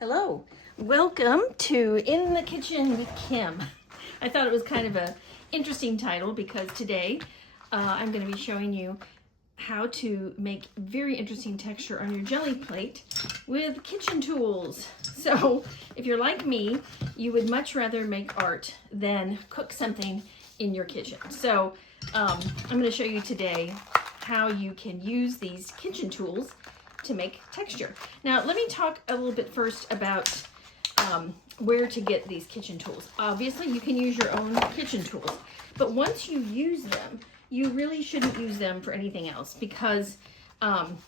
Hello, welcome to In the Kitchen with Kim. I thought it was kind of a interesting title because today I'm going to be showing you how to make very interesting texture on your jelly plate with kitchen tools. So if you're like me, you would much rather make art than cook something in your kitchen. So I'm going to show you today how you can use these kitchen tools to make texture. Now, let me talk a little bit first about where to get these kitchen tools. Obviously, you can use your own kitchen tools, but once you use them, you really shouldn't use them for anything else because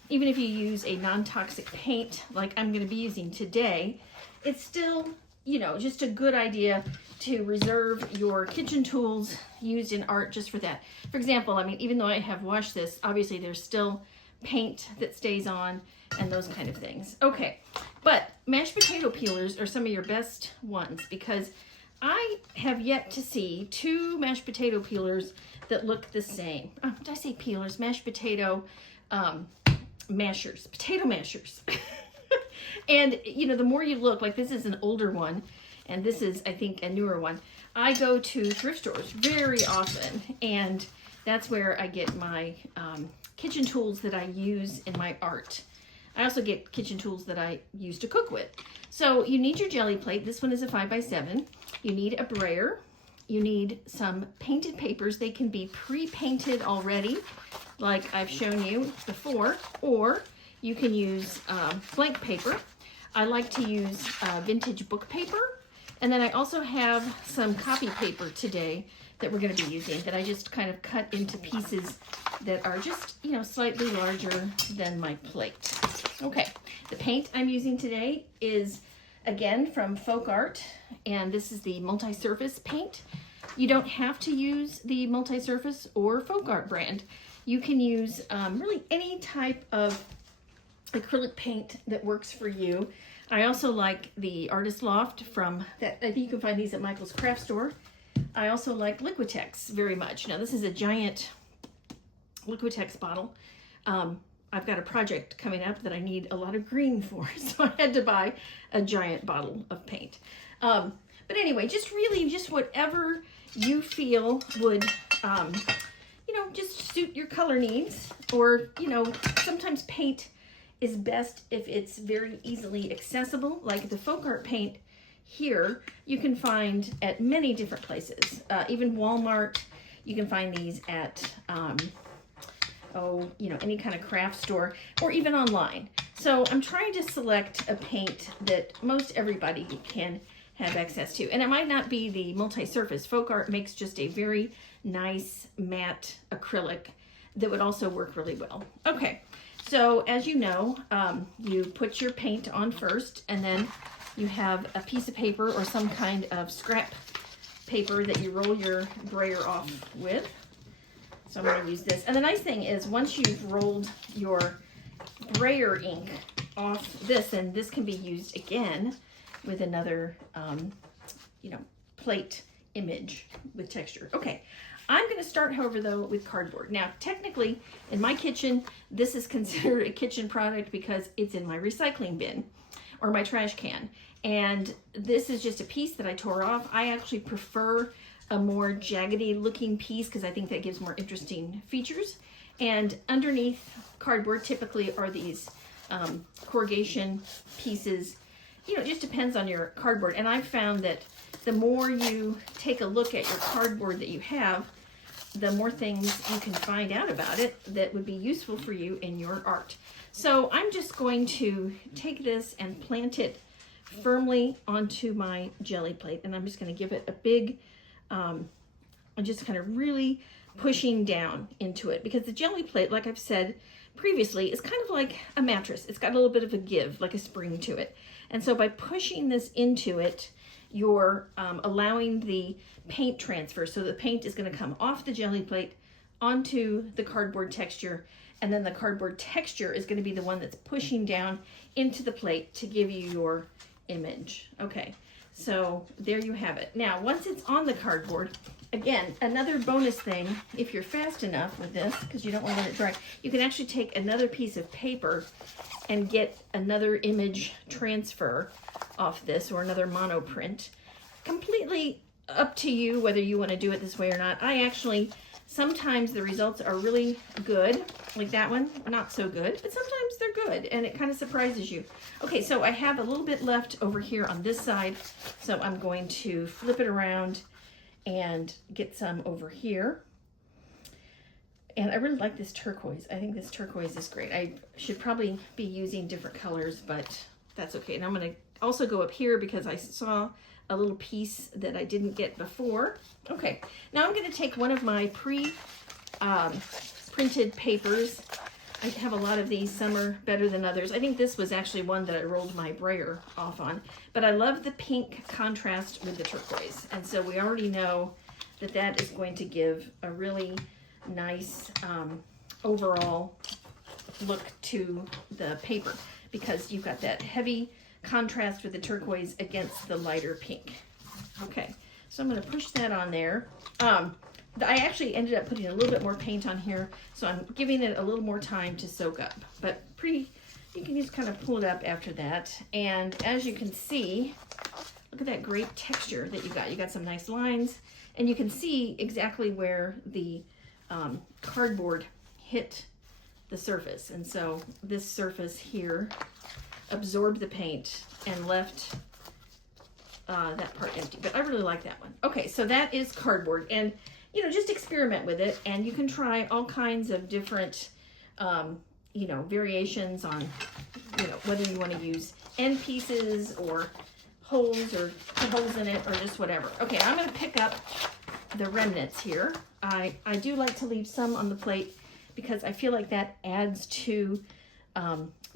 even if you use a non-toxic paint like I'm going to be using today, it's still, you know, just a good idea to reserve your kitchen tools used in art just for that. For example, I mean, even though I have washed this, obviously there's still paint that stays on and those kind of things. Okay, but mashed potato peelers are some of your best ones because I have yet to see two mashed potato peelers that look the same. Did I say peelers? Mashed potato mashers, potato mashers. And you know, the more you look, like this is an older one and this is, I think, a newer one. I go to thrift stores very often and that's where I get my kitchen tools that I use in my art. I also get kitchen tools that I use to cook with. So you need your jelly plate. This one is a 5x7. You need a brayer. You need some painted papers. They can be pre-painted already, like I've shown you before, or you can use blank paper. I like to use vintage book paper. And then I also have some copy paper today that we're going to be using that I just kind of cut into pieces that are just, you know, slightly larger than my plate. Okay, the paint I'm using today is, again, from Folk Art, and this is the multi-surface paint. You don't have to use the multi-surface or Folk Art brand. You can use really any type of acrylic paint that works for you. I also like the Artist Loft from that. I think you can find these at Michael's Craft Store. I also like Liquitex very much. Now this is a giant Liquitex bottle. I've got a project coming up that I need a lot of green for, so I had to buy a giant bottle of paint. But anyway, just whatever you feel would, you know, just suit your color needs. Or, you know, sometimes paint is best if it's very easily accessible, like the Folk Art paint here you can find at many different places, even Walmart. You can find these at you know, any kind of craft store or even online. So I'm trying to select a paint that most everybody can have access to, and it might not be the multi-surface. Folk Art makes just a very nice matte acrylic that would also work really well. Okay, so as you know, you put your paint on first, and then you have a piece of paper or some kind of scrap paper that you roll your brayer off with. So I'm going to use this. And the nice thing is once you've rolled your brayer ink off this, and this can be used again with another, you know, plate image with texture. Okay, I'm going to start, however, though, with cardboard. Now, technically, in my kitchen, this is considered a kitchen product because it's in my recycling bin or my trash can. And this is just a piece that I tore off. I actually prefer a more jaggedy looking piece because I think that gives more interesting features. And underneath cardboard typically are these corrugation pieces. You know, it just depends on your cardboard. And I've found that the more you take a look at your cardboard that you have, the more things you can find out about it that would be useful for you in your art. So I'm just going to take this and plant it firmly onto my jelly plate, and I'm just going to give it a big, I'm just kind of really pushing down into it because the jelly plate, like I've said previously, is kind of like a mattress. It's got a little bit of a give, like a spring to it. And so by pushing this into it, you're allowing the paint transfer. So the paint is going to come off the jelly plate onto the cardboard texture, and then the cardboard texture is going to be the one that's pushing down into the plate to give you your image. Okay, so there you have it. Now, once it's on the cardboard, again, another bonus thing, if you're fast enough with this, because you don't want to let it dry, you can actually take another piece of paper and get another image transfer off this, or another monoprint. Completely up to you whether you want to do it this way or not. I actually, sometimes the results are really good, like that one, not so good, but sometimes they're good, and it kind of surprises you. Okay, so I have a little bit left over here on this side, so I'm going to flip it around and get some over here. And I really like this turquoise. I think this turquoise is great. I should probably be using different colors, but that's okay. And I'm going to also go up here because I saw a little piece that I didn't get before. Okay, now I'm going to take one of my printed papers. I have a lot of these. Some are better than others. I think this was actually one that I rolled my brayer off on. But I love the pink contrast with the turquoise. And so we already know that that is going to give a really nice overall look to the paper, because you've got that heavy contrast with the turquoise against the lighter pink. Okay, so I'm going to push that on there. I actually ended up putting a little bit more paint on here, so I'm giving it a little more time to soak up. But you can just kind of pull it up after that. And as you can see, look at that great texture that you got. You got some nice lines, and you can see exactly where the cardboard hit the surface. And so this surface here absorbed the paint and left that part empty. But I really like that one. Okay, so that is cardboard. And, you know, just experiment with it. And you can try all kinds of different, you know, variations on, you know, whether you want to use end pieces or holes, or put holes in it, or just whatever. Okay, I'm going to pick up the remnants here. I do like to leave some on the plate because I feel like that adds to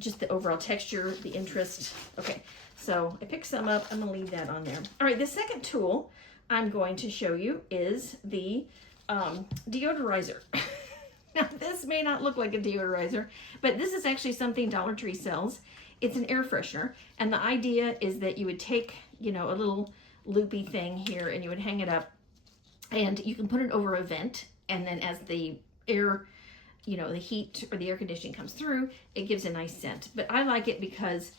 just the overall texture, the interest. Okay, so I picked some up. I'm going to leave that on there. All right, the second tool I'm going to show you is the deodorizer. Now, this may not look like a deodorizer, but this is actually something Dollar Tree sells. It's an air freshener, and the idea is that you would take, you know, a little loopy thing here, and you would hang it up, and you can put it over a vent, and then as the air, you know, the heat or the air conditioning comes through, it gives a nice scent. But I like it because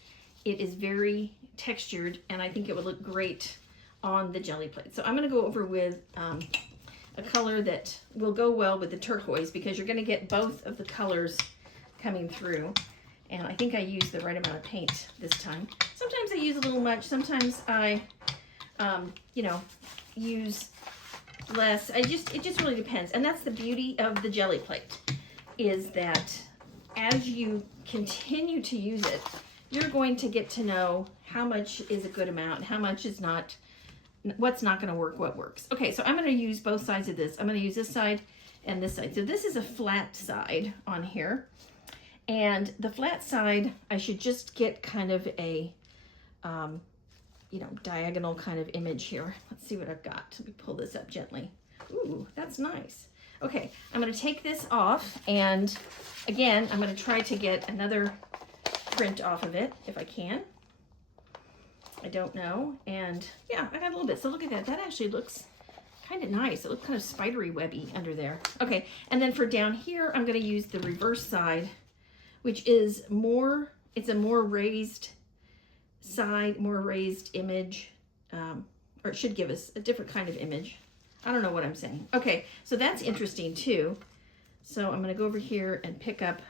it is very textured, and I think it would look great on the jelly plate. So I'm going to go over with a color that will go well with the turquoise, because you're going to get both of the colors coming through. And I think I used the right amount of paint this time. Sometimes I use a little much. Sometimes I, you know, use less. It just really depends. And that's the beauty of the jelly plate, is that as you continue to use it, you're going to get to know how much is a good amount, how much is not, what's not going to work, what works. Okay, so I'm going to use both sides of this. I'm going to use this side and this side. So this is a flat side on here. And the flat side, I should just get kind of a, you know, diagonal kind of image here. Let's see what I've got. Let me pull this up gently. Ooh, that's nice. Okay, I'm going to take this off, and again, I'm going to try to get another print off of it if I can. I don't know. And yeah, I got a little bit. So look at that. That actually looks kind of nice. It looks kind of spidery webby under there. Okay, and then for down here, I'm going to use the reverse side, which is more, it's a more raised side, more raised image, or it should give us a different kind of image. I don't know what I'm saying. Okay, so that's interesting too. So I'm going to go over here and pick up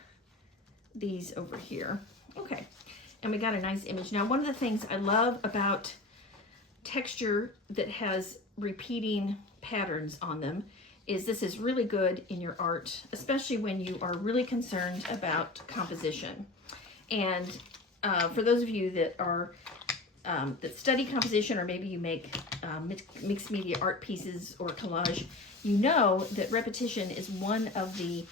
these over here. Okay, and we got a nice image. Now, one of the things I love about texture that has repeating patterns on them is this is really good in your art, especially when you are really concerned about composition. And for those of you that are that study composition, or maybe you make mixed media art pieces or collage, you know that repetition is one of the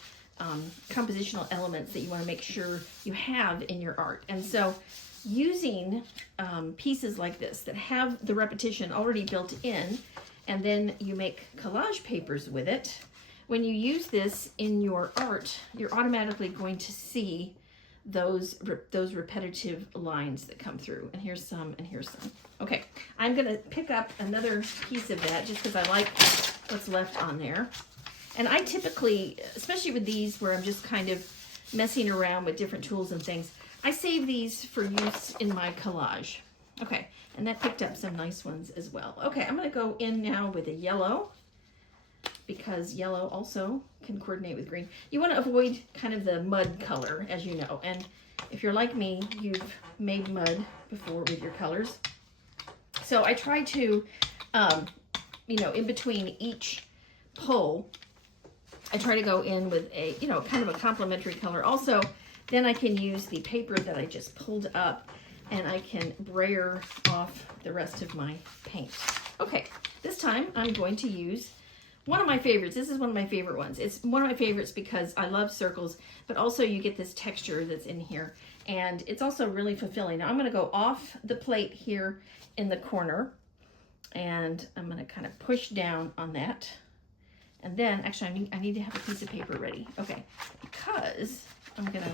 compositional elements that you want to make sure you have in your art. And so using pieces like this that have the repetition already built in, and then you make collage papers with it, when you use this in your art, you're automatically going to see those repetitive lines that come through. And here's some, and here's some. Okay, I'm going to pick up another piece of that just because I like what's left on there. And I typically, especially with these where I'm just kind of messing around with different tools and things, I save these for use in my collage. Okay, and that picked up some nice ones as well. Okay, I'm gonna go in now with a yellow, because yellow also can coordinate with green. You wanna avoid kind of the mud color, as you know, and if you're like me, you've made mud before with your colors. So I try to, you know, in between each pull, I try to go in with a, you know, kind of a complementary color. Also, then I can use the paper that I just pulled up and I can brayer off the rest of my paint. Okay, this time I'm going to use one of my favorites. This is one of my favorite ones. It's one of my favorites because I love circles, but also you get this texture that's in here, and it's also really fulfilling. Now I'm gonna go off the plate here in the corner, and I'm gonna kind of push down on that. And then, actually, I need to have a piece of paper ready. Okay, because I'm gonna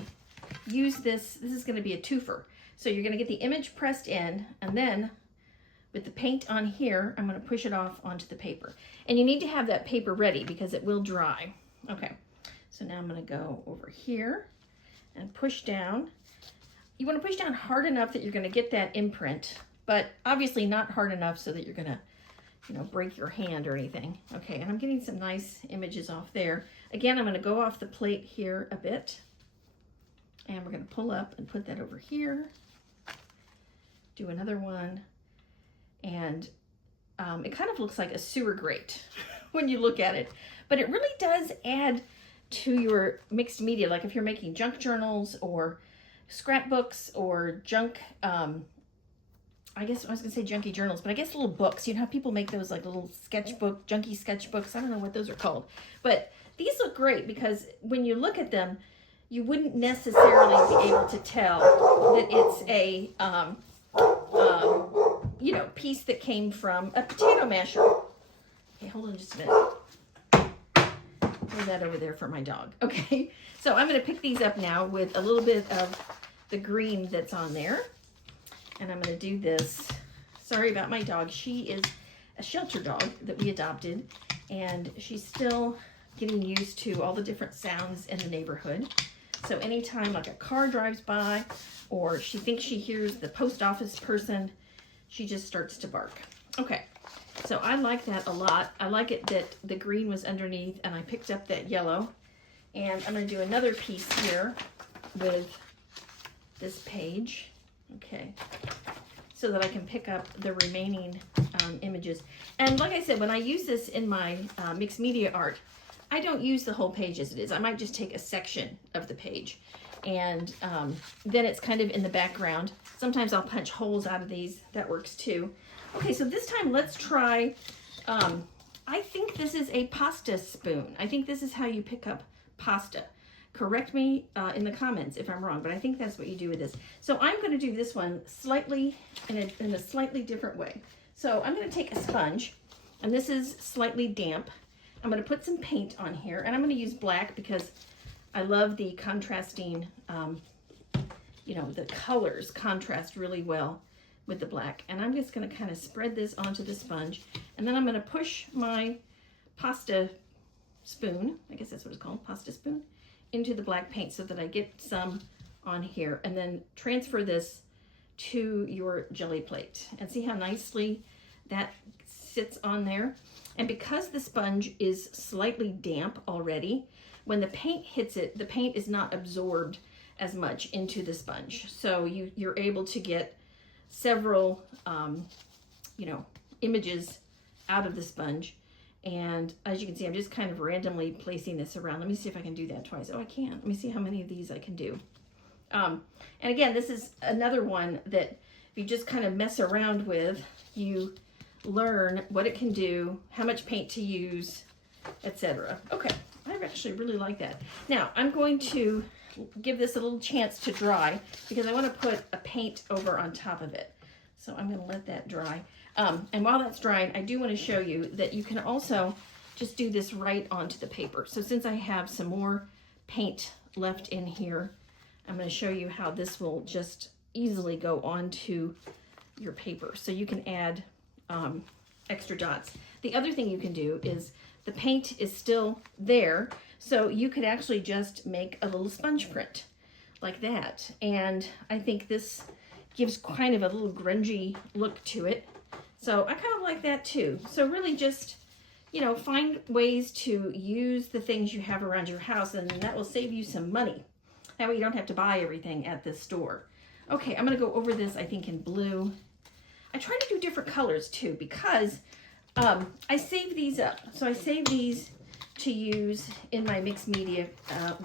use this. This is gonna be a twofer. So you're gonna get the image pressed in, and then with the paint on here, I'm gonna push it off onto the paper. And you need to have that paper ready because it will dry. Okay, so now I'm gonna go over here and push down. You wanna push down hard enough that you're gonna get that imprint, but obviously not hard enough so that you're gonna, you know, break your hand or anything. Okay, and I'm getting some nice images off there. Again, I'm gonna go off the plate here a bit, and we're gonna pull up and put that over here. Do another one, and it kind of looks like a sewer grate when you look at it, but it really does add to your mixed media. Like if you're making junk journals or scrapbooks or junk, I guess I was gonna say junky journals, but I guess little books. You know how people make those like little sketchbook, junky sketchbooks. I don't know what those are called, but these look great because when you look at them, you wouldn't necessarily be able to tell that it's a, you know, piece that came from a potato masher. Okay, hold on just a minute. Throw that over there for my dog. Okay, so I'm gonna pick these up now with a little bit of the green that's on there. And I'm gonna do this. Sorry about my dog. She is a shelter dog that we adopted, and she's still getting used to all the different sounds in the neighborhood. So anytime like a car drives by or she thinks she hears the post office person, she just starts to bark. Okay, so I like that a lot. I like it that the green was underneath and I picked up that yellow. And I'm gonna do another piece here with this page. Okay, so that I can pick up the remaining images. And like I said, when I use this in my mixed media art, I don't use the whole page as it is. I might just take a section of the page, and then it's kind of in the background. Sometimes I'll punch holes out of these. That works too. Okay, so this time let's try, I think this is a pasta spoon. I think this is how you pick up pasta. Correct me in the comments if I'm wrong, but I think that's what you do with this. So I'm going to do this one slightly in a slightly different way. So I'm going to take a sponge, and this is slightly damp. I'm going to put some paint on here, and I'm going to use black because I love the contrasting, you know, the colors contrast really well with the black. And I'm just going to kind of spread this onto the sponge, and then I'm going to push my pasta spoon, I guess that's what it's called, pasta spoon, into the black paint so that I get some on here, and then transfer this to your jelly plate. And see how nicely that sits on there? And because the sponge is slightly damp already, when the paint hits it, the paint is not absorbed as much into the sponge. So you're able to get several, you know, images out of the sponge. And as you can see, I'm just kind of randomly placing this around. Let me see if I can do that twice. Oh, I can. Let me see how many of these I can do. And again, this is another one that if you just kind of mess around with, you learn what it can do, how much paint to use, etc. Okay, I actually really like that. Now, I'm going to give this a little chance to dry because I want to put a paint over on top of it. So I'm going to let that dry. And while that's drying, I do want to show you that you can also just do this right onto the paper. So since I have some more paint left in here, I'm going to show you how this will just easily go onto your paper. So you can add extra dots. The other thing you can do is the paint is still there, so you could actually just make a little sponge print like that. And I think this gives kind of a little grungy look to it. So I kind of like that too. So really just, you know, find ways to use the things you have around your house, and that will save you some money. That way you don't have to buy everything at the store. Okay, I'm gonna go over this, I think, in blue. I try to do different colors too because I save these up. So I save these to use in my mixed media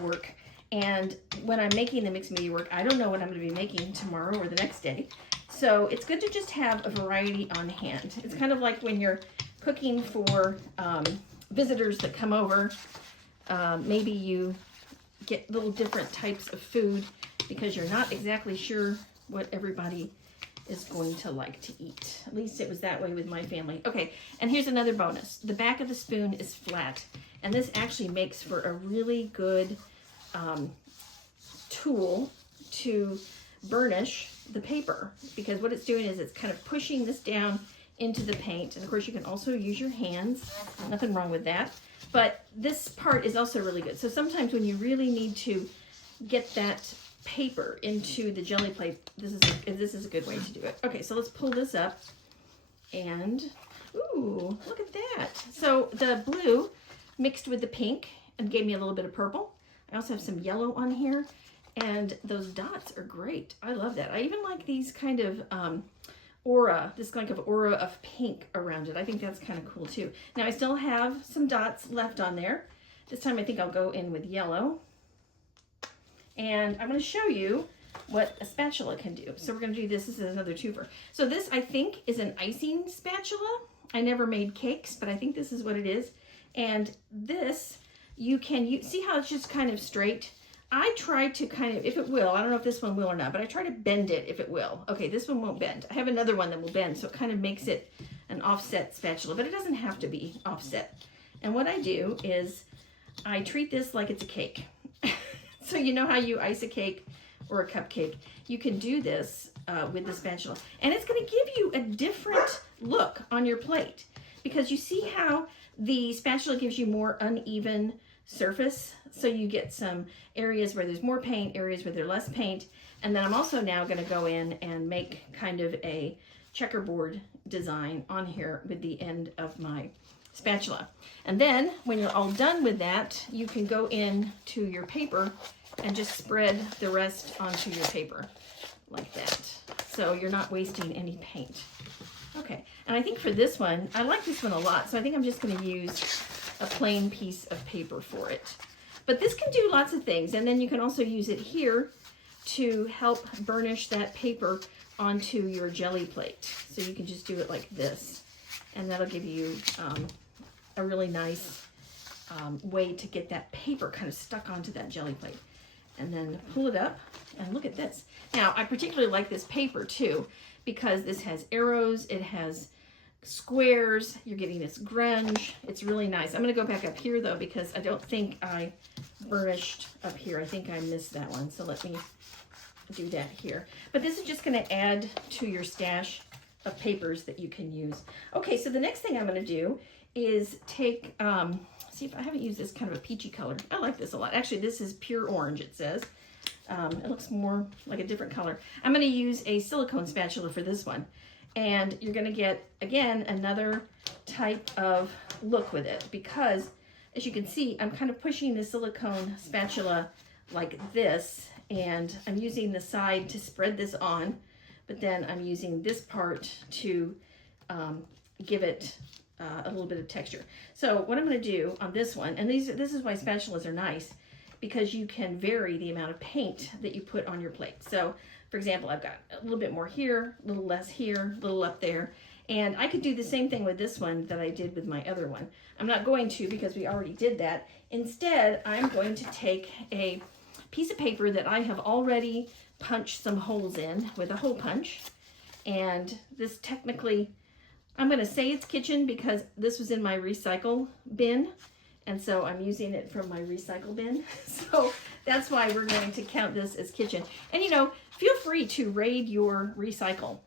work. And when I'm making the mixed media work, I don't know what I'm going to be making tomorrow or the next day. So it's good to just have a variety on hand. It's kind of like when you're cooking for visitors that come over. Maybe you get little different types of food because you're not exactly sure what everybody is going to like to eat. At least it was that way with my family. Okay, and here's another bonus. The back of the spoon is flat, and this actually makes for a really good tool to burnish the paper, because what it's doing is it's kind of pushing this down into the paint. And of course you can also use your hands, nothing wrong with that, but this part is also really good. So sometimes when you really need to get that paper into the jelly plate, this is a good way to do it. Okay, so let's pull this up, and ooh, look at that. So the blue mixed with the pink and gave me a little bit of purple. I also have some yellow on here, and those dots are great. I love that. I even like these kind of aura, this kind of aura of pink around it. I think that's kind of cool too. Now I still have some dots left on there. This time I think I'll go in with yellow. And I'm going to show you what a spatula can do. So we're going to do this. This is another twofer. So this, I think, is an icing spatula. I never made cakes, but I think this is what it is. And this, you can see how it's just kind of straight. I try to kind of, if it will, I don't know if this one will or not, but I try to bend it if it will. Okay, this one won't bend. I have another one that will bend, so it kind of makes it an offset spatula, but it doesn't have to be offset. And what I do is I treat this like it's a cake. So you know how you ice a cake or a cupcake? You can do this with the spatula. And it's going to give you a different look on your plate, because you see how the spatula gives you more uneven surface. So you get some areas where there's more paint, areas where there's less paint. And then I'm also now going to go in and make kind of a checkerboard design on here with the end of my spatula. And then when you're all done with that, you can go in to your paper and just spread the rest onto your paper like that. So you're not wasting any paint. Okay, and I think for this one, I like this one a lot, so I think I'm just going to use a plain piece of paper for it. But this can do lots of things, and then you can also use it here to help burnish that paper onto your jelly plate. So you can just do it like this, and that'll give you a really nice way to get that paper kind of stuck onto that jelly plate. And then pull it up, and look at this. Now, I particularly like this paper too, because this has arrows, it has squares, you're getting this grunge. It's really nice. I'm going to go back up here though, because I don't think I burnished up here. I think I missed that one, so let me do that here. But this is just going to add to your stash of papers that you can use. Okay, so the next thing I'm going to do is take, see if I haven't used this kind of a peachy color. I like this a lot. Actually, this is pure orange, it says. It looks more like a different color. I'm going to use a silicone spatula for this one. And you're going to get, again, another type of look with it, because as you can see, I'm kind of pushing the silicone spatula like this, and I'm using the side to spread this on, but then I'm using this part to give it a little bit of texture. So what I'm going to do on this one, and this is why spatulas are nice, because you can vary the amount of paint that you put on your plate. So for example, I've got a little bit more here, a little less here, a little up there, and I could do the same thing with this one that I did with my other one. I'm not going to, because we already did that. Instead, I'm going to take a piece of paper that I have already punched some holes in with a hole punch, and this technically, I'm going to say it's kitchen because this was in my recycle bin, and so I'm using it from my recycle bin. So that's why we're going to count this as kitchen. And you know, feel free to raid your recycle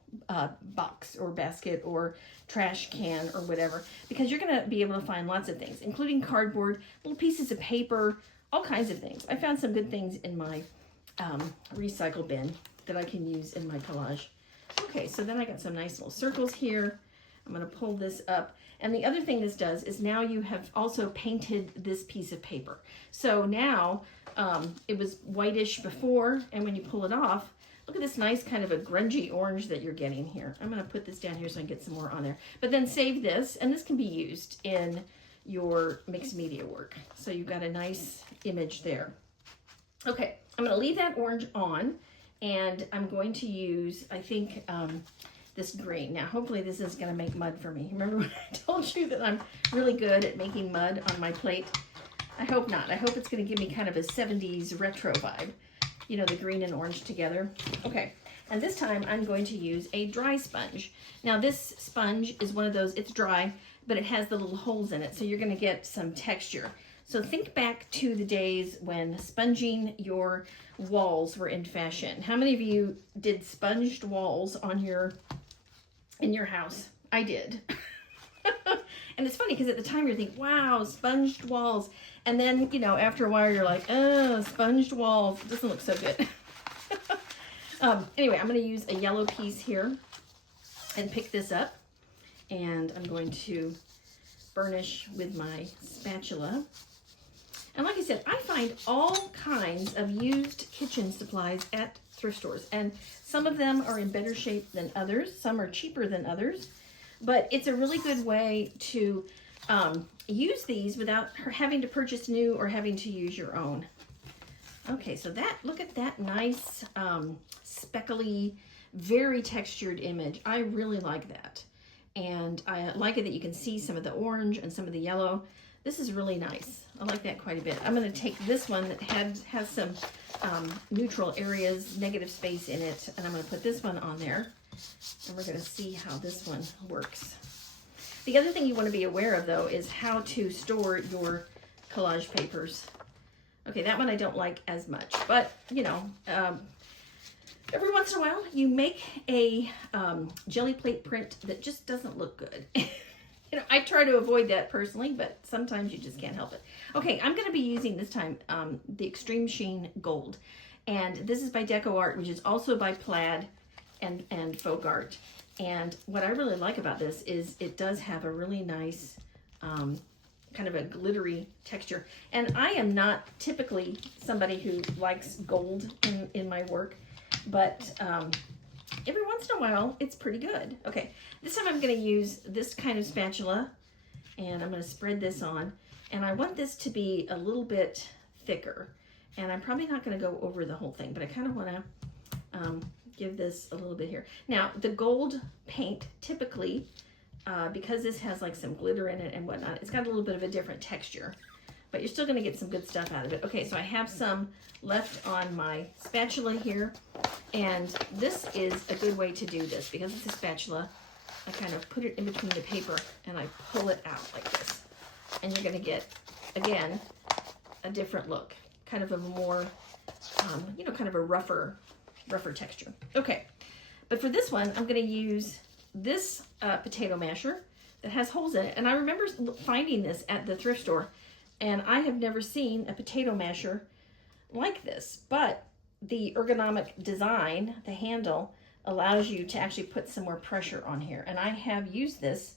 box or basket or trash can or whatever, because you're going to be able to find lots of things, including cardboard, little pieces of paper, all kinds of things. I found some good things in my recycle bin that I can use in my collage. Okay, so then I got some nice little circles here. I'm going to pull this up. And the other thing this does is now you have also painted this piece of paper. So now it was whitish before, and when you pull it off, look at this nice kind of a grungy orange that you're getting here. I'm going to put this down here so I can get some more on there. But then save this, and this can be used in your mixed media work. So you've got a nice image there. Okay, I'm going to leave that orange on, and I'm going to use, I think, this green. Now, hopefully this is going to make mud for me. Remember when I told you that I'm really good at making mud on my plate? I hope not. I hope it's going to give me kind of a 70s retro vibe. You know, the green and orange together. Okay, and this time I'm going to use a dry sponge. Now, this sponge is one of those, it's dry, but it has the little holes in it, so you're going to get some texture. So think back to the days when sponging your walls were in fashion. How many of you did sponged walls on in your house? I did. And it's funny because at the time you're thinking, wow, sponged walls. And then, you know, after a while you're like, oh, sponged walls. It doesn't look so good. Anyway, I'm going to use a yellow piece here and pick this up. And I'm going to burnish with my spatula. And like I said, I find all kinds of used kitchen supplies at thrift stores. And some of them are in better shape than others. Some are cheaper than others. But it's a really good way to use these without having to purchase new or having to use your own. Okay, so look at that nice speckly, very textured image. I really like that. And I like it that you can see some of the orange and some of the yellow. This is really nice. I like that quite a bit. I'm going to take this one that has some neutral areas, negative space in it, and I'm going to put this one on there. And we're going to see how this one works. The other thing you want to be aware of, though, is how to store your collage papers. Okay, that one I don't like as much, but, you know, every once in a while you make a jelly plate print that just doesn't look good. You know, I try to avoid that personally, but sometimes you just can't help it. Okay, I'm going to be using this time the Extreme Sheen Gold. And this is by Deco Art, which is also by Plaid and Folk Art. And what I really like about this is it does have a really nice kind of a glittery texture. And I am not typically somebody who likes gold in my work, but every once in a while it's pretty good. Okay, this time I'm going to use this kind of spatula, and I'm going to spread this on. And I want this to be a little bit thicker. And I'm probably not going to go over the whole thing, but I kind of want to give this a little bit here. Now, the gold paint typically, because this has like some glitter in it and whatnot, it's got a little bit of a different texture, but you're still going to get some good stuff out of it. Okay, so I have some left on my spatula here, and this is a good way to do this because it's a spatula. I kind of put it in between the paper and I pull it out like this, and you're going to get, again, a different look, kind of a more, you know, kind of a rougher texture. Okay, but for this one, I'm going to use this potato masher that has holes in it. And I remember finding this at the thrift store, and I have never seen a potato masher like this. But the ergonomic design, the handle, allows you to actually put some more pressure on here. And I have used this,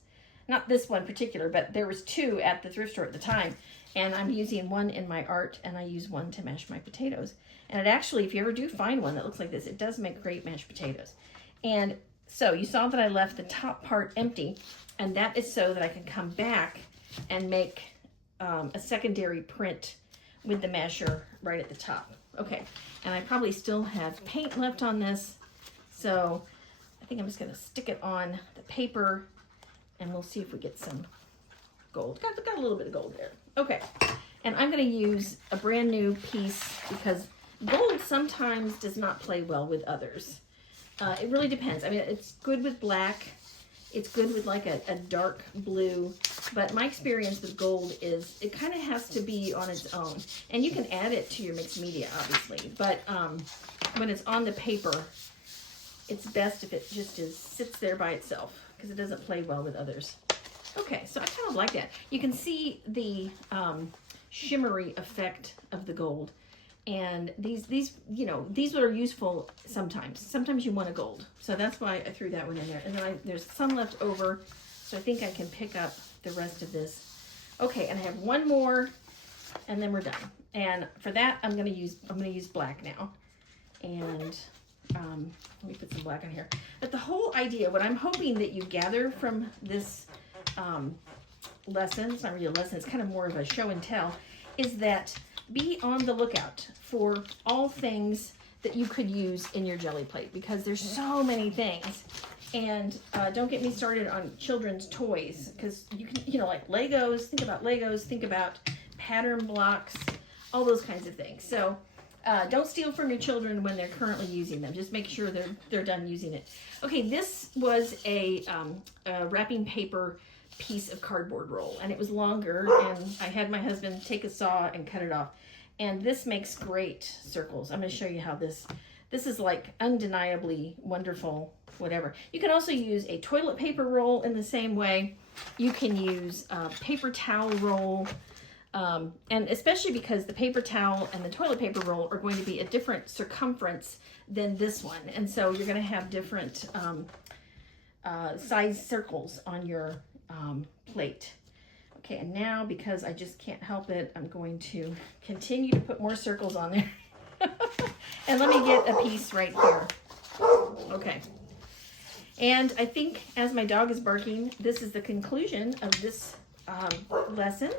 not this one particular, but there was two at the thrift store at the time. And I'm using one in my art, and I use one to mash my potatoes. And it actually, if you ever do find one that looks like this, it does make great mashed potatoes. And so you saw that I left the top part empty, and that is so that I can come back and make a secondary print with the masher right at the top. Okay, and I probably still have paint left on this, so I think I'm just gonna stick it on the paper, and we'll see if we get some gold. Got a little bit of gold there. Okay, and I'm gonna use a brand new piece because gold sometimes does not play well with others. It really depends. I mean, it's good with black. It's good with like a dark blue. But my experience with gold is it kind of has to be on its own. And you can add it to your mixed media, obviously. But when it's on the paper, it's best if it just sits there by itself because it doesn't play well with others. Okay, so I kind of like that. You can see the shimmery effect of the gold. And these you know, these are useful sometimes. Sometimes you want a gold. So that's why I threw that one in there. And then there's some left over, so I think I can pick up the rest of this. Okay, and I have one more, and then we're done. And for that, I'm gonna use black now. And let me put some black on here. But the whole idea, what I'm hoping that you gather from this lesson, it's not really a lesson, it's kind of more of a show and tell, is that be on the lookout for all things that you could use in your jelly plate, because there's so many things. And don't get me started on children's toys, because you can, you know, like Legos, think about pattern blocks, all those kinds of things. So don't steal from your children when they're currently using them. Just make sure they're done using it. Okay, this was a wrapping paper piece of cardboard roll, and it was longer, and I had my husband take a saw and cut it off. And this makes great circles. I'm going to show you how this is like undeniably wonderful, whatever. You can also use a toilet paper roll in the same way. You can use a paper towel roll, and especially because the paper towel and the toilet paper roll are going to be a different circumference than this one. And so you're going to have different size circles on your plate. Okay, and now, because I just can't help it, I'm going to continue to put more circles on there. And let me get a piece right here. Okay. And I think, as my dog is barking, this is the conclusion of this lesson.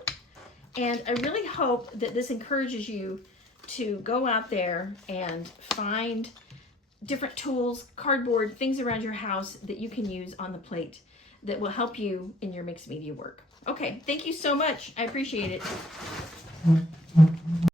And I really hope that this encourages you to go out there and find different tools, cardboard, things around your house that you can use on the plate that will help you in your mixed media work. Okay, thank you so much. I appreciate it.